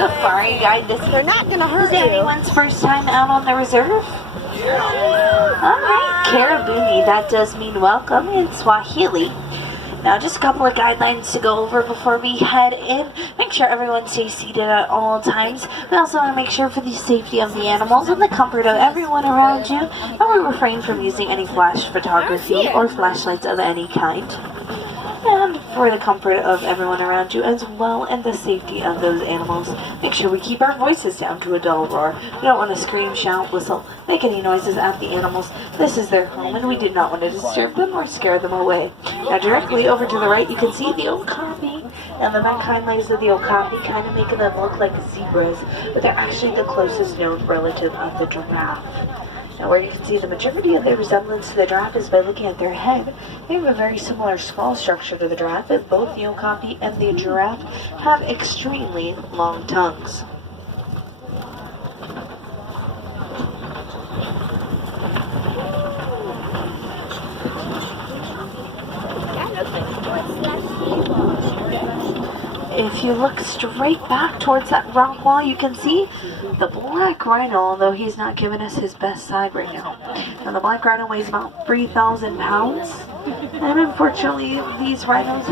safari guide. They're not going to hurt Is you. anyone's first time out on the reserve? Alright, Karabuni, that does mean welcome in Swahili. Now, just a couple of guidelines to go over before we head in. Make sure everyone stays seated at all times. We also want to make sure for the safety of the animals and the comfort of everyone around you, that we refrain from using any flash photography or flashlights of any kind. And for the comfort of everyone around you as well and the safety of those animals, make sure we keep our voices down to a dull roar. We don't want to scream, shout, whistle, make any noises at the animals. This is their home and we did not want to disturb them or scare them away. Now directly over to the right you can see the okapi. Now the back hind legs of the okapi kind of make them look like zebras, but they're actually the closest known relative of the giraffe. Now where you can see the majority of their resemblance to the giraffe is by looking at their head. They have a very similar skull structure to the giraffe, but both the okapi and the giraffe have extremely long tongues. If you look straight back towards that rock wall, you can see the black rhino, although he's not giving us his best side right now. Now the black rhino weighs about 3,000 pounds, and unfortunately these rhinos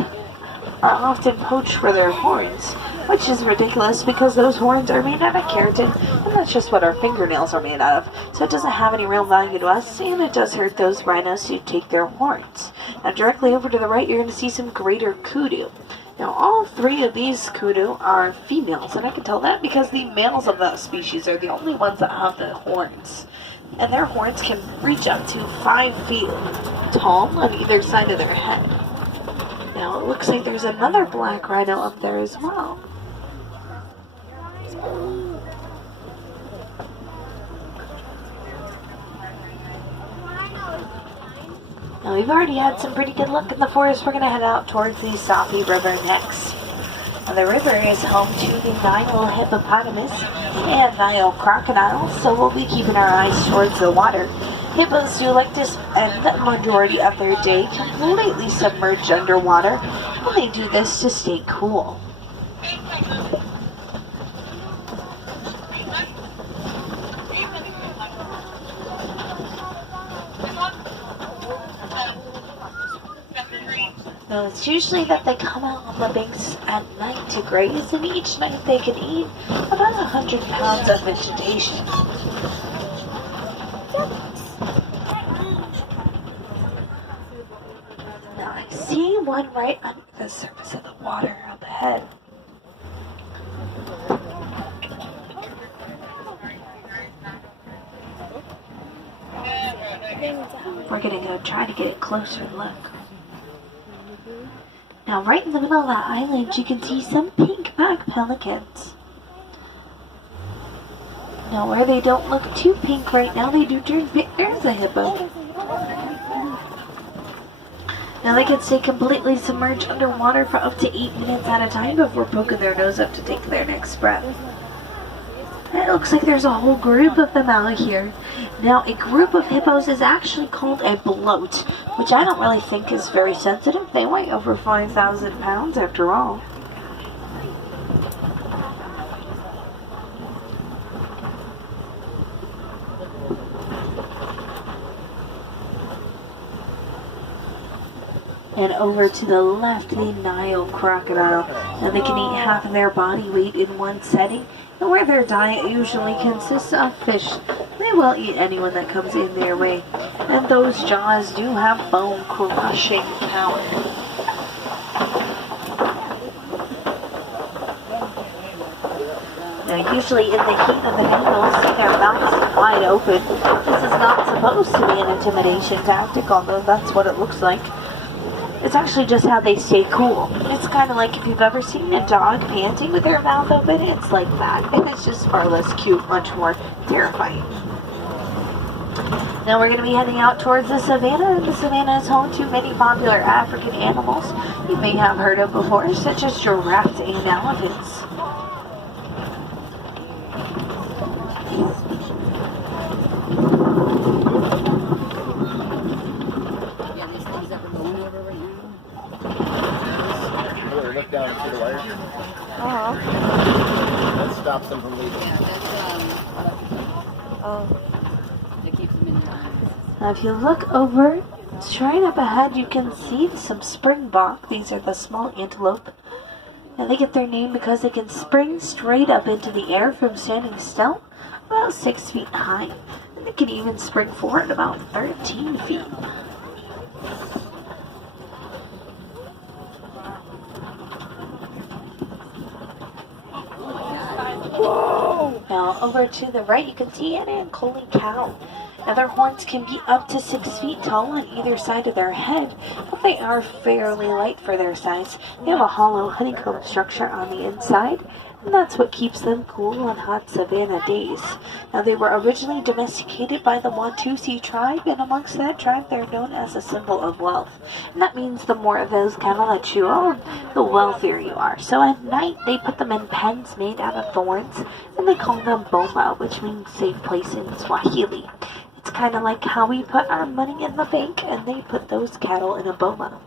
are often poached for their horns, which is ridiculous because those horns are made out of keratin, and that's just what our fingernails are made out of. So it doesn't have any real value to us, and it does hurt those rhinos who take their horns. Now directly over to the right, you're going to see some greater kudu. Now, all three of these kudu are females, and I can tell that because the males of that species are the only ones that have the horns. And their horns can reach up to 5 feet tall on either side of their head. Now, it looks like there's another black rhino up there as well. Now, we've already had some pretty good luck in the forest. We're going to head out towards the Sapi River next. Now, the river is home to the Nile hippopotamus and Nile crocodile, so we'll be keeping our eyes towards the water. Hippos do like to spend the majority of their day completely submerged underwater, and they do this to stay cool. Now, it's usually that they come out on the banks at night to graze, and each night they can eat about 100 pounds of vegetation. Now, I see one right under the surface of the water up ahead. We're gonna go try to get a closer look. Now, right in the middle of that island, you can see some pink-back pelicans. Now, where they don't look too pink right now, they do turn pink. There's a hippo. Now, they can stay completely submerged underwater for up to 8 minutes at a time before poking their nose up to take their next breath. And it looks like there's a whole group of them out here. Now, a group of hippos is actually called a bloat, which I don't really think is very sensitive. They weigh over 5,000 pounds after all. And over to the left, the Nile crocodile. Now, they can eat half of their body weight in one setting, and where their diet usually consists of fish, they will eat anyone that comes in their way. And those jaws do have bone-crushing power. Now, usually in the heat of the night, they'll see their mouths wide open. This is not supposed to be an intimidation tactic, although that's what it looks like. It's actually just how they stay cool. It's kind of like if you've ever seen a dog panting with their mouth open, it's like that. It's just far less cute, much more terrifying. Now we're going to be heading out towards the savannah, and the savannah is home to many popular African animals you may have heard of before, such as giraffes and elephants. Look down and see the wire. Uh-huh. That's stops them from leaving. Yeah, that keeps them in your eyes. Now if you look over, straight up ahead, you can see some springbok. These are the small antelope. And they get their name because they can spring straight up into the air from standing still, about 6 feet high. And they can even spring forward about 13 feet. Whoa! Now over to the right, you can see an Ankole cow. Now their horns can be up to 6 feet tall on either side of their head, but they are fairly light for their size. They have a hollow honeycomb structure on the inside, and that's what keeps them cool on hot savanna days. Now they were originally domesticated by the Watusi tribe, and amongst that tribe they're known as a symbol of wealth. And that means the more of those cattle that you own, the wealthier you are. So at night they put them in pens made out of thorns, and they call them boma, which means safe place in Swahili. It's kind of like how we put our money in the bank, and they put those cattle in a boma.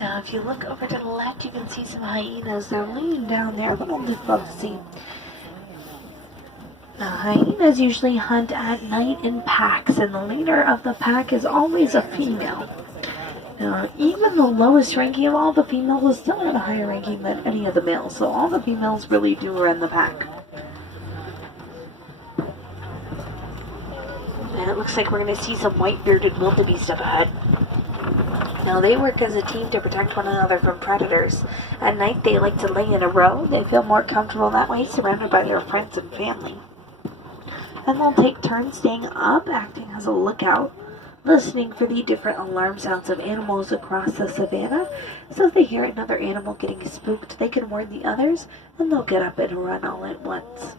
Now, if you look over to the left, you can see some hyenas. They're laying down there, but only from the sea. Now, hyenas usually hunt at night in packs, and the leader of the pack is always a female. Now, even the lowest ranking of all the females is still at a higher ranking than any of the males, so all the females really do run the pack. And it looks like we're going to see some white-bearded wildebeest up ahead. Now, they work as a team to protect one another from predators. At night, they like to lay in a row. They feel more comfortable that way, surrounded by their friends and family. And they'll take turns staying up, acting as a lookout, listening for the different alarm sounds of animals across the savannah. So if they hear another animal getting spooked, they can warn the others, and they'll get up and run all at once.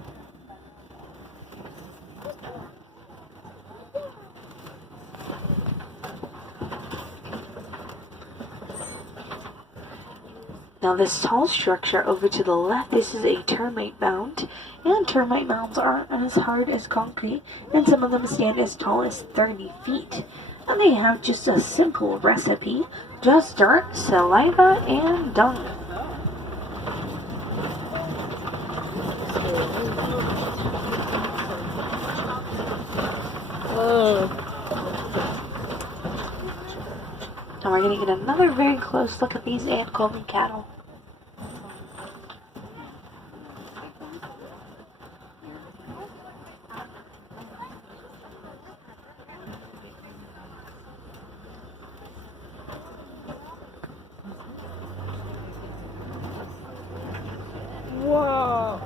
Now this tall structure over to the left, this is a termite mound, and termite mounds aren't as hard as concrete, and some of them stand as tall as 30 feet. And they have just a simple recipe, just dirt, saliva, and dung. Now we're going to get another very close look at these Ankole cattle. Whoa.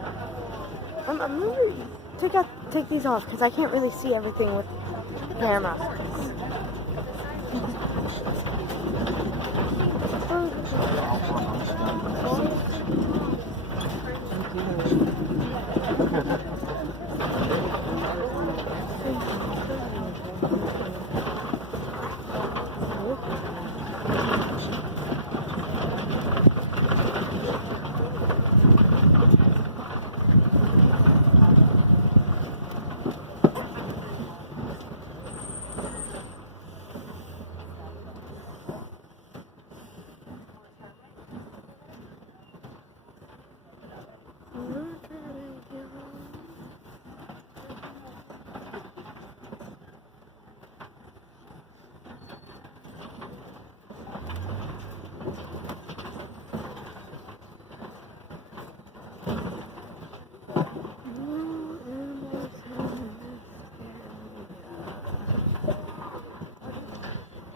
I'm gonna take these off because I can't really see everything with the camera.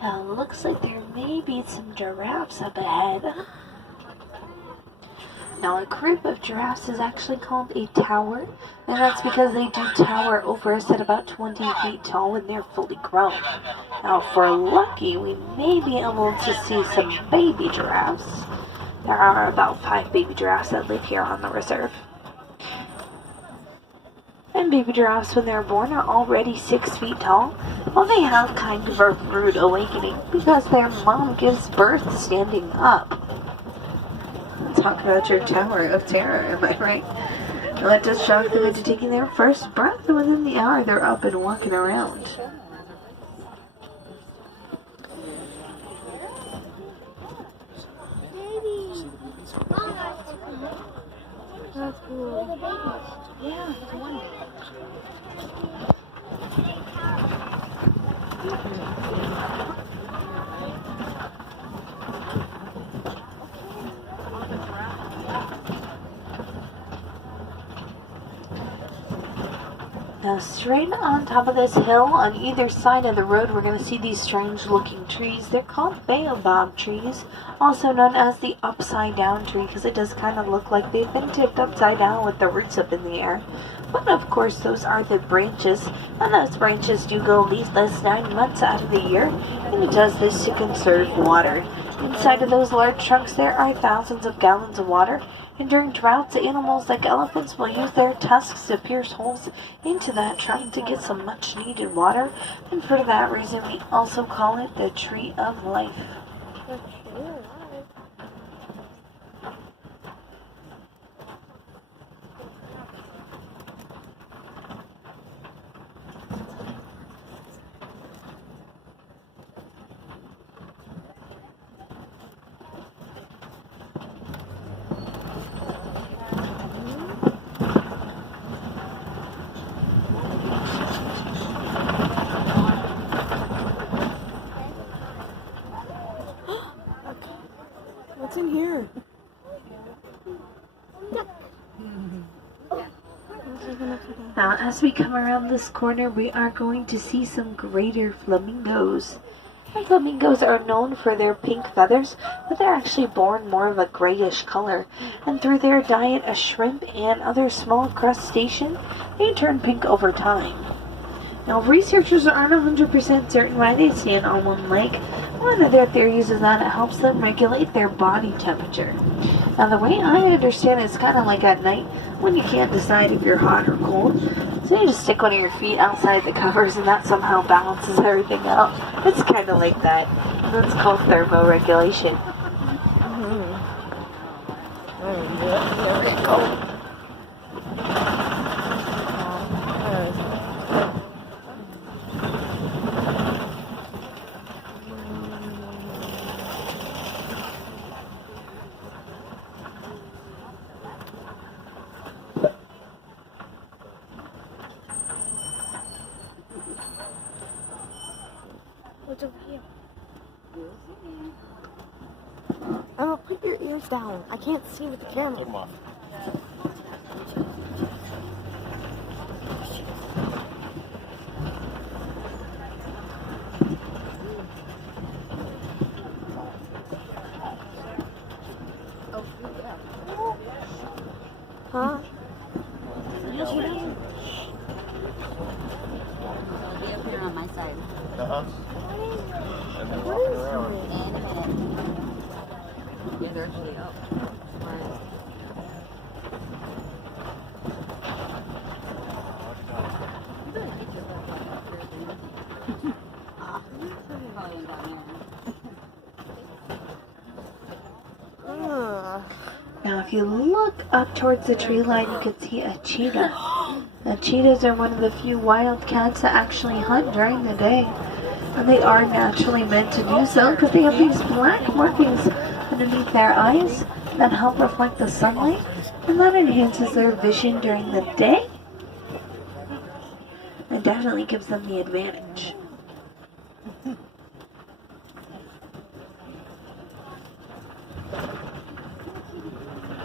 Now, looks like there may be some giraffes up ahead. Now, a group of giraffes is actually called a tower, and that's because they do tower over us at about 20 feet tall when they're fully grown. Now, if we're lucky, we may be able to see some baby giraffes. There are about 5 baby giraffes that live here on the reserve. And baby giraffes, when they're born, are already 6 feet tall. Well, they have kind of a rude awakening because their mom gives birth standing up. Talk about your tower of terror, am I right? Well, that does shock them into taking their first breath, and within the hour they're up and walking around. That's cool. Yeah, it's one. Now, straight on top of this hill, on either side of the road, we're going to see these strange-looking trees. They're called baobab trees, also known as the upside-down tree, because it does kind of look like they've been tipped upside down with the roots up in the air. But, of course, those are the branches, and those branches do go leafless 9 months out of the year, and it does this to conserve water. Inside of those large trunks, there are thousands of gallons of water, and during droughts, animals like elephants will use their tusks to pierce holes into that trunk to get some much-needed water, and for that reason, we also call it the Tree of Life. What's in here? Now, as we come around this corner, we are going to see some greater flamingos. And flamingos are known for their pink feathers, but they're actually born more of a grayish color. And through their diet of shrimp and other small crustaceans, they turn pink over time. Now, researchers aren't 100% certain why they stand on one leg. One of their theories is that it helps them regulate their body temperature. Now, the way I understand it, it's kind of like at night when you can't decide if you're hot or cold. So you just stick one of your feet outside the covers and that somehow balances everything out. It's kind of like that. And that's called thermoregulation. There we go. What's over here? Oh, put your ears down. I can't see with the camera. Take them off. Huh? I'll be up here on my side. Uh-huh. And then walking around. In a minute. Yeah, they're actually up. Now, if you look up towards the tree line, you can see a cheetah. Now, cheetahs are one of the few wild cats that actually hunt during the day. And they are naturally meant to do so because they have these black markings underneath their eyes that help reflect the sunlight, and that enhances their vision during the day. It definitely gives them the advantage.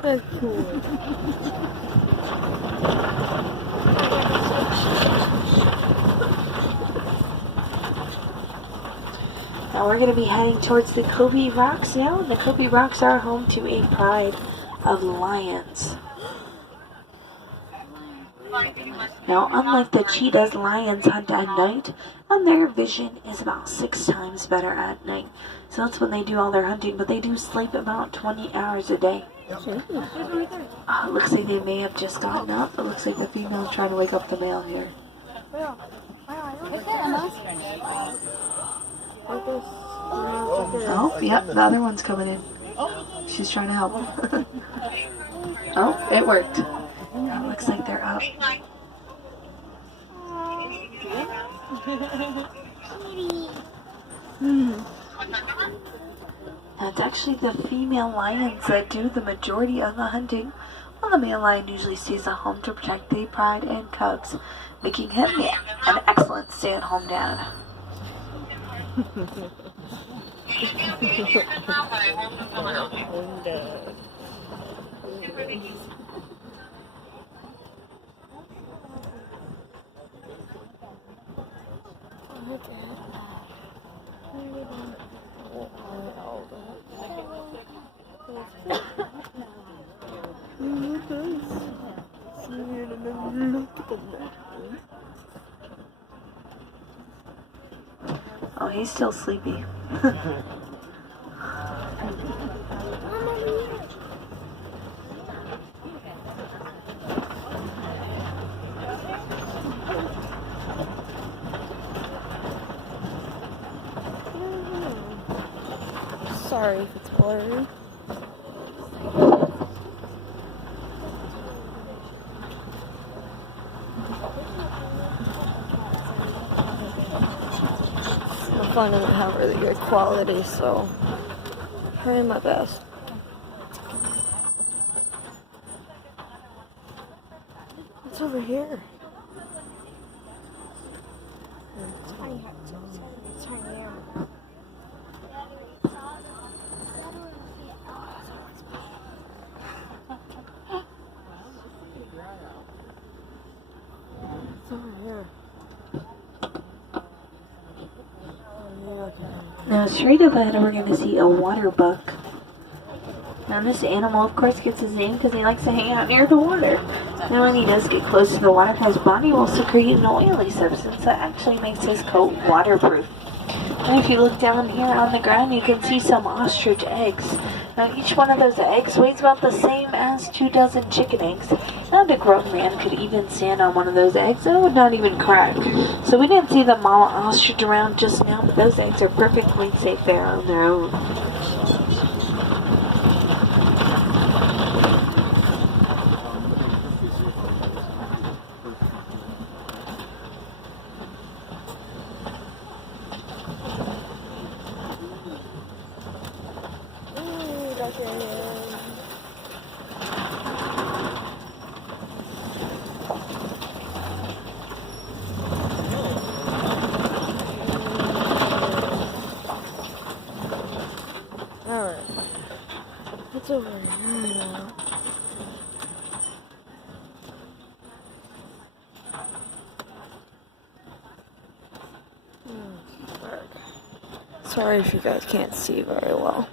That's cool. Now we're going to be heading towards the Kobe Rocks now, and the Kobe Rocks are home to a pride of lions. Now, unlike the cheetahs, lions hunt at night, and their vision is about 6 times better at night. So that's when they do all their hunting, but they do sleep about 20 hours a day. It looks like they may have just gotten up. It looks like the female's trying to wake up the male here. Oh, yep, the other one's coming in. She's trying to help. Oh, it worked. It looks like they're up. Now, it's actually the female lions that do the majority of the hunting, while the male lion usually stays at home to protect the pride and cubs, making him an excellent stay-at-home dad. Oh, he's still sleepy. Sorry if it's blurry. My phone doesn't have really good quality, so I'm trying my best. What's over here? Tiny animal. It's over here. Now, straight up ahead, we're going to see a water buck. Now, this animal, of course, gets his name because he likes to hang out near the water. Now, when he does get close to the water, his body will secrete an oily substance that actually makes his coat waterproof. And if you look down here on the ground, you can see some ostrich eggs. Now, each one of those eggs weighs about the same as 2 dozen chicken eggs. And a grown man could even stand on one of those eggs and it would not even crack. So we didn't see the mama ostrich around just now, but those eggs are perfectly safe there on their own. Alright. It's over here now. Sorry if you guys can't see very well.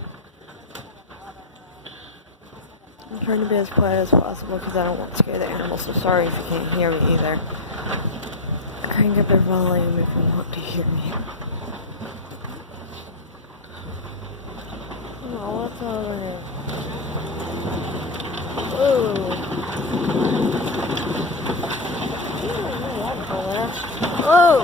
I'm trying to be as quiet as possible because I don't want to scare the animals, so sorry if you can't hear me either. Crank up their volume if you want to hear me. Oh, what's over here? Oh!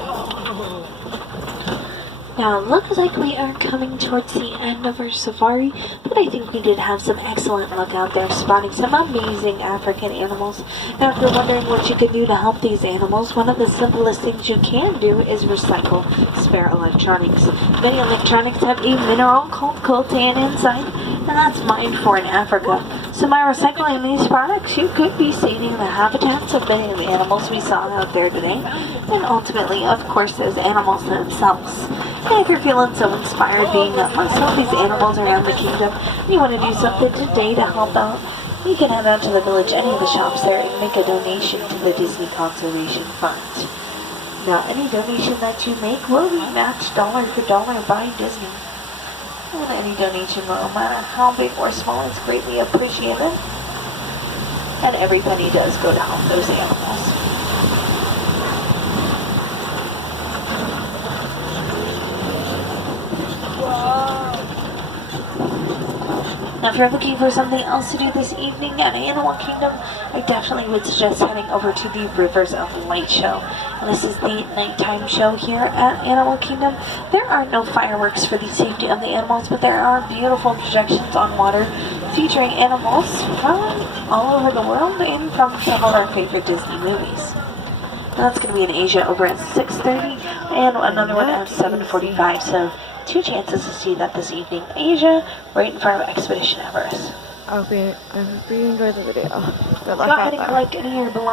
Now, it looks like we are coming towards the end of our safari, but I think we did have some excellent luck out there spotting some amazing African animals. Now, if you're wondering what you can do to help these animals, one of the simplest things you can do is recycle spare electronics. Many electronics have a mineral called coltan inside, and that's mined for in Africa. So by recycling these products, you could be saving the habitats of many of the animals we saw out there today, and ultimately, of course, those animals themselves. And if you're feeling so inspired being amongst all these animals around the kingdom, and you want to do something today to help out, you can head out to the village, any of the shops there, and make a donation to the Disney Conservation Fund. Now, any donation that you make will be matched dollar for dollar by Disney. And any donation, no matter how big or small, is greatly appreciated. and every penny does go to help those animals. Now, if you're looking for something else to do this evening at Animal Kingdom, I definitely would suggest heading over to the Rivers of Light show. And this is the nighttime show here at Animal Kingdom. There are no fireworks for the safety of the animals, but there are beautiful projections on water featuring animals from all over the world and from some of our favorite Disney movies. And that's going to be in Asia over at 6:30 and another one at 7:45. So 2 chances to see that this evening. Asia, right in front of Expedition Everest. I hope you enjoyed the video. Good luck Go out ahead and there. collect any of your belongings.